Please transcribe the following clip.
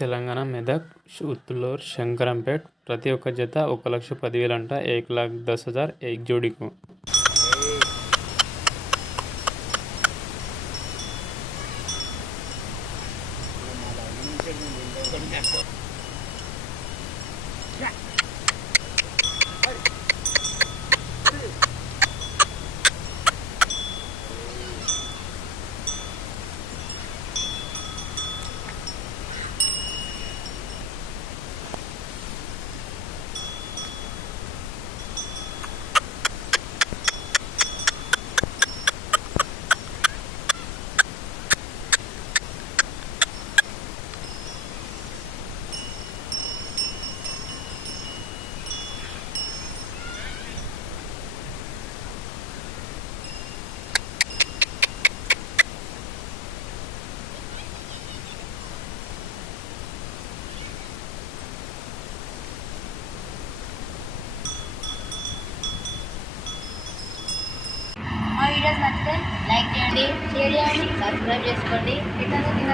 తెలంగాణ మెదక్ ఉత్తులూరు శంకరంపేట్ ప్రతి ఒక్క జత ఒక లక్ష పదివేలు అంట ఏక్ లాక్ దస్ హజార్ ఏక్ జోడీకు. మా లైక్ చేయండి షేర్ చేయండి సబ్స్క్రైబ్ చేసుకోండి. ఇతను కింద